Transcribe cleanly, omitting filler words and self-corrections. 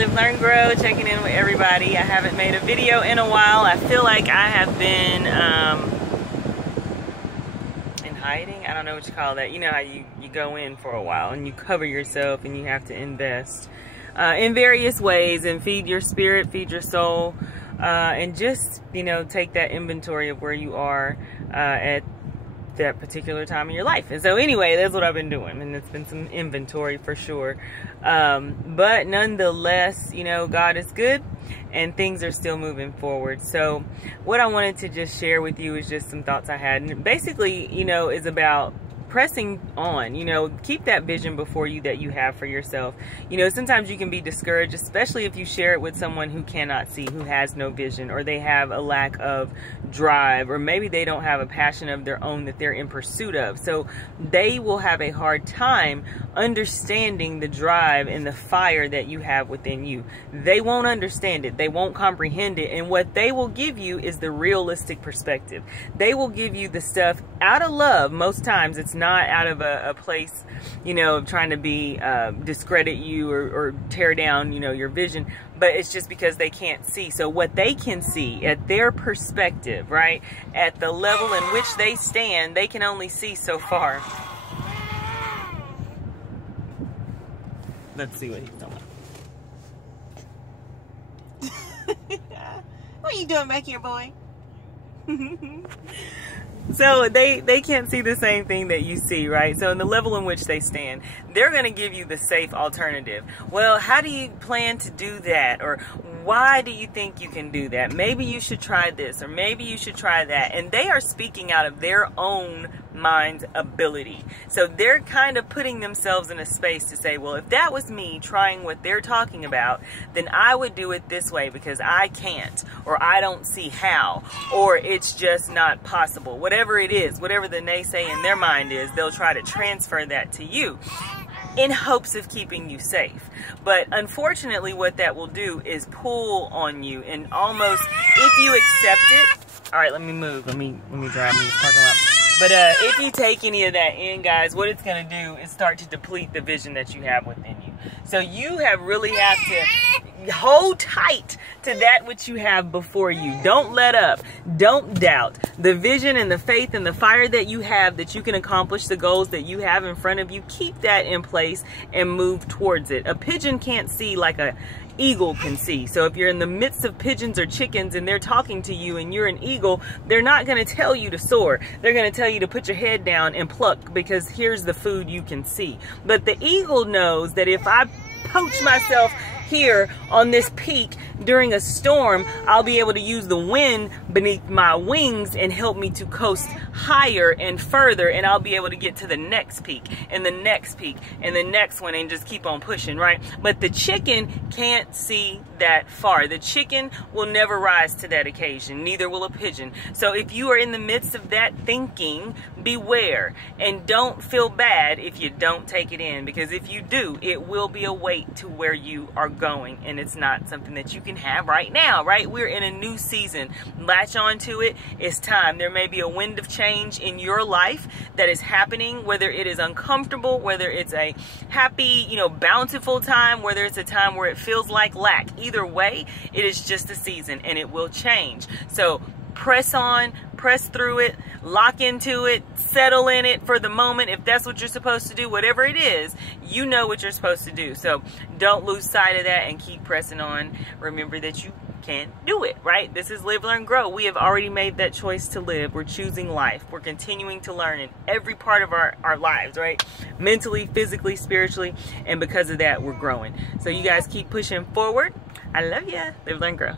Live, Learn, Grow, checking in with everybody. I haven't made a video in a while. I feel like I have been in hiding. I don't know what you call that. You know how you go in for a while and you cover yourself and you have to invest in various ways and feed your spirit, feed your soul, and just, you know, take that inventory of where you are at that particular time in your life. And so anyway, that's what I've been doing, and it's been some inventory for sure, but nonetheless, you know, God is good and things are still moving forward. So what I wanted to just share with you is just some thoughts I had, and basically, you know, is about pressing on. You know, keep that vision before you that you have for yourself. You know, sometimes you can be discouraged, especially if you share it with someone who cannot see, who has no vision, or they have a lack of drive, or maybe they don't have a passion of their own that they're in pursuit of. So they will have a hard time understanding the drive and the fire that you have within you. They won't understand it. They won't comprehend it. And what they will give you is the realistic perspective. They will give you the stuff out of love. Most times it's not out of a place, you know, of trying to be discredit you or tear down, you know, your vision, but it's just because they can't see. So what they can see at their perspective, right, at the level in which they stand, they can only see so far. Let's see what he's talking about. What are you doing back here, boy? So they can't see the same thing that you see, right? So in the level in which they stand, they're going to give you the safe alternative. Well, how do you plan to do that? Or why do you think you can do that? Maybe you should try this, or maybe you should try that. And they are speaking out of their own mind's ability. So they're kind of putting themselves in a space to say, well, if that was me trying what they're talking about, then I would do it this way because I can't, or I don't see how, or it's just not possible. Whatever it is, whatever the naysay in their mind is, they'll try to transfer that to you in hopes of keeping you safe. But unfortunately, what that will do is pull on you, and almost, if you accept it, all right, let me move. Let me drive in this parking lot. But if you take any of that in, guys, what it's going to do is start to deplete the vision that you have within you. So you really have to hold tight to that which you have before you. Don't let up. Don't doubt. The vision and the faith and the fire that you have, that you can accomplish the goals that you have in front of you, keep that in place and move towards it. A pigeon can't see like a eagle can see. So if you're in the midst of pigeons or chickens and they're talking to you and you're an eagle, they're not going to tell you to soar. They're going to tell you to put your head down and pluck, because here's the food you can see. But the eagle knows that if I poach myself here on this peak during a storm, I'll be able to use the wind beneath my wings and help me to coast higher and further, and I'll be able to get to the next peak and the next peak and the next one and just keep on pushing, right? But the chicken can't see that far. The chicken will never rise to that occasion, neither will a pigeon. So if you are in the midst of that thinking, beware, and don't feel bad if you don't take it in, because if you do, it will be a weight to where you are going, and it's not something that you can have right now, right? We're in a new season. Latch on to it. It's time. There may be a wind of change in your life that is happening, whether it is uncomfortable, whether it's a happy, you know, bountiful time, whether it's a time where it feels like lack. Either way, it is just a season and it will change. So press on, press through it, lock into it, settle in it for the moment. If that's what you're supposed to do, whatever it is, you know what you're supposed to do. So don't lose sight of that and keep pressing on. Remember that you can do it, right? This is Live, Learn, Grow. We have already made that choice to live. We're choosing life. We're continuing to learn in every part of our lives, right? Mentally, physically, spiritually, and because of that, we're growing. So you guys keep pushing forward. I love you. Live, Learn, Grow.